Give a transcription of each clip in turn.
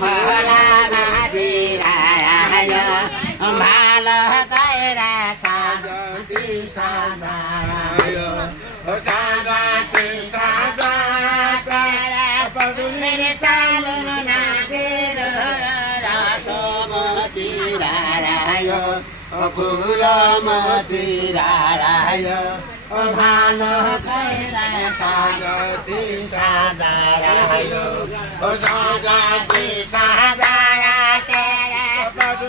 ভোলা মদিরায় ভালো কইরা শান্তি সাজায় সাজাতে সাজাতে মেরে চালুন নাগের রসমতিরায় ফুল মদিরায় ভালো কইরা সাজাতে সাজায় সাজাতে সাজাতে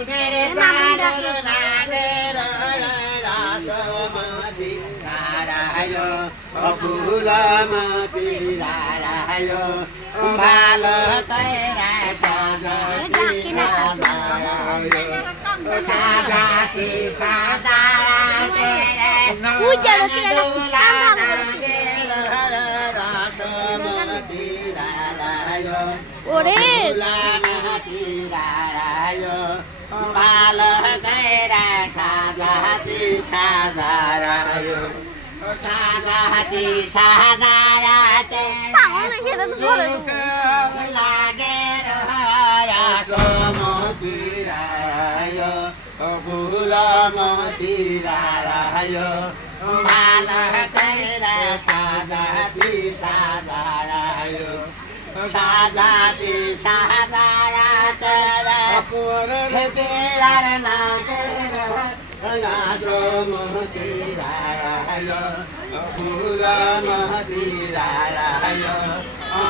মেরে চালুন নাগের রসমতিরায় ফুল মদিরায় ভালো কইরা সাজাতে সাজায় সাজাতে সাজাতে দুলা নাগের রসমতিরায় ফুলা মদিরায় ভালো কইরা সাজাতে সাজায় সাজাতে সাজাতে লাগের রসমতিরায় ফুল মদিরায় ভালো কইরা সাজাতে সাজায় সাজাতে সাজাতে তেরার নাগের রসমতিরায় ফুল মদিরায়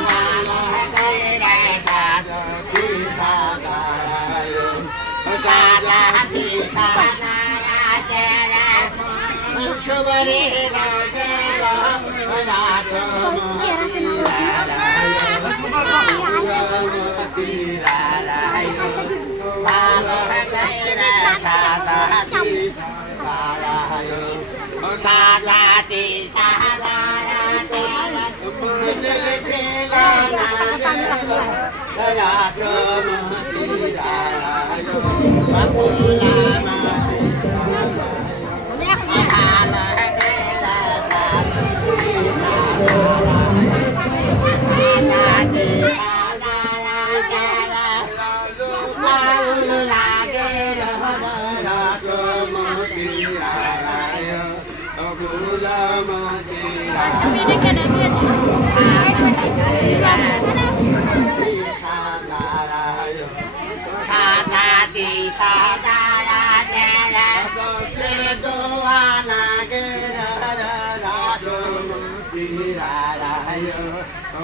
ভালো কইরা সাজাতে সাজায় সাজাতে সাজাতে শুভরে নাগের রসমতিরায় ভালো কইরা সাজাতে সাজায় সাজাতে সাজাতে রসমতিরায় ফুলা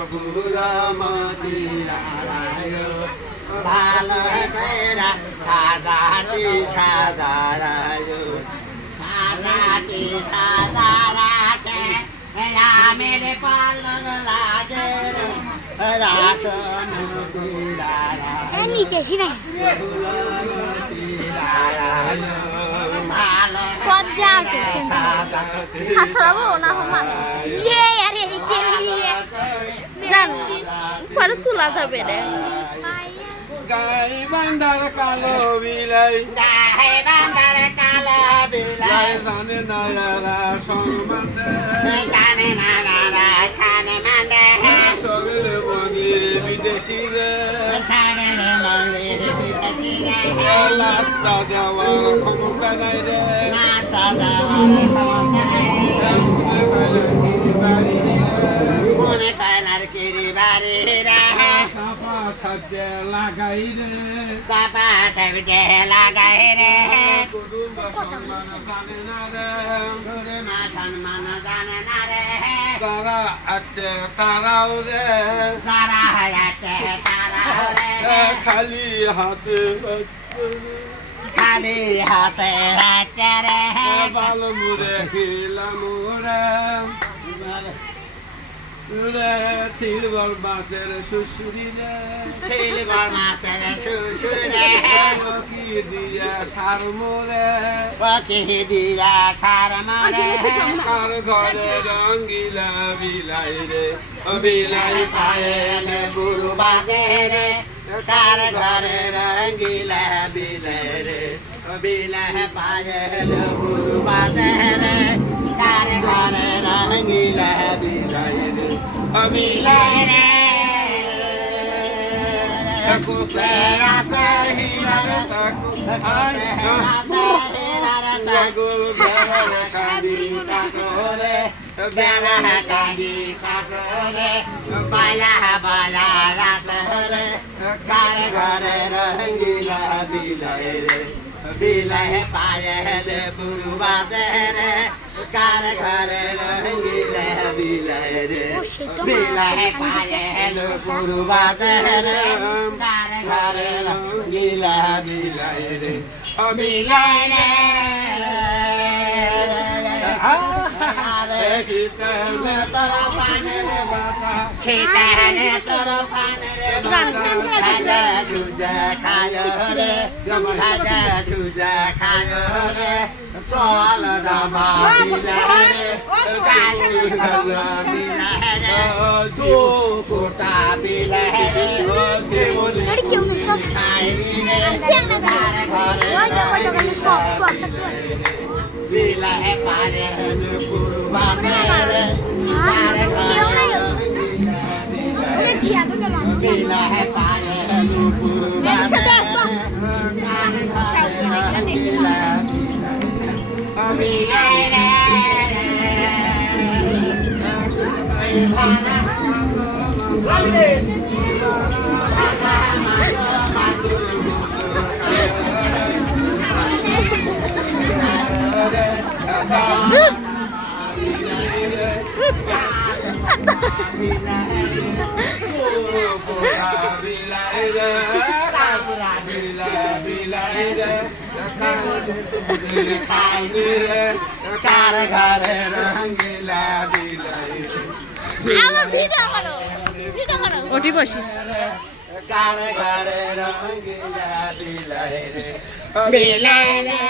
ফুল মদিরায় ভালো কইরা সাজাতে সাজায় সাজাতে সাজাতে রামের পালন লাগের রসমতিরায় ভালো তোলা যাবে রে গাই বান্দার কালো বিলাই গায়ে বান্দার কালো বিলাই জানে না সম্মান জানে না সম্মান সবের বনি বিদেশি রে সাগরে মন্দির বিদেশি রে রাস্তা দেওয়ার ক্ষমতা নাই রে নাস্তা দেওয়ার ক্ষমতা নাই রে মনে কয়লার কিরি বাড়ি রে সাপা সাজে লাগাই রে সাপা সাজে লাগাই রে কুটুম্ব সম্মান জানে না রে মা সম্মান জানে না রে যারা আছে তারাও রে তারা আছে তারাও রে খালি হাতে খালি হাতে আছে রে ভালো মুরে খেলাম রে সিলভার মাছের শ্বশুরি রে সিলভার মাছের শ্বশুর রে কি দিয়া সার মোরে পকি দিয়া সার মারে কার ঘরে রঙ্গিলা বিলাই রে বিলাই পায়েল গুরু বাজে রে কার ঘরে রঙ্গিলা বিলাই রে বিলাই পায়েল গুরু বাজে রে কার ঘরে রঙ্গিলা বিলাই রে বিলাই রে কোসে আছে হীরার সাকু কোসে আছে হীরার সাগুল বেড়া কান্দি করে বেড়া কান্দি করে বালা বালা রাসরে কার ঘরে রঙ্গিলা বিলাই রে বিলাই পায়ে রে পুরবাদে রে কার ঘরে রঙ্গিলা বিলাই রে বিলাই পায়ে রে পুরবাদে রে কার ঘরে রঙ্গিলা বিলাই রে বিলাই রে তোরা পানে রে বাবা ছিটানে তোরা পানে রে বাবা খাজা সুজা খায় রে খাজা সুজা খায় রে চল ডাবা বিলাই রে কালু ডাবা বিলাই রে তু কোটা বিলাই রে খাই রে ঘরে বিলাই পারে পুরবাদে রে কার ঘরে বিলাই পারে পুরবাদে বিলাই রে কার ঘরে রঙ্গিলা বিলাই আমার ভিডিও করো ওটি বসি কার ঘরে রঙ্গিলা বিলাই রে বিলাই রে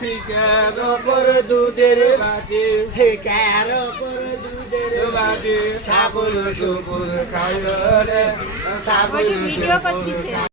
ফিকার উপর দুধের বাটি ফিকার উপর দুধের বাটি সাবুল সুপুর খায় রে সাবুল ভিডিও করতেছে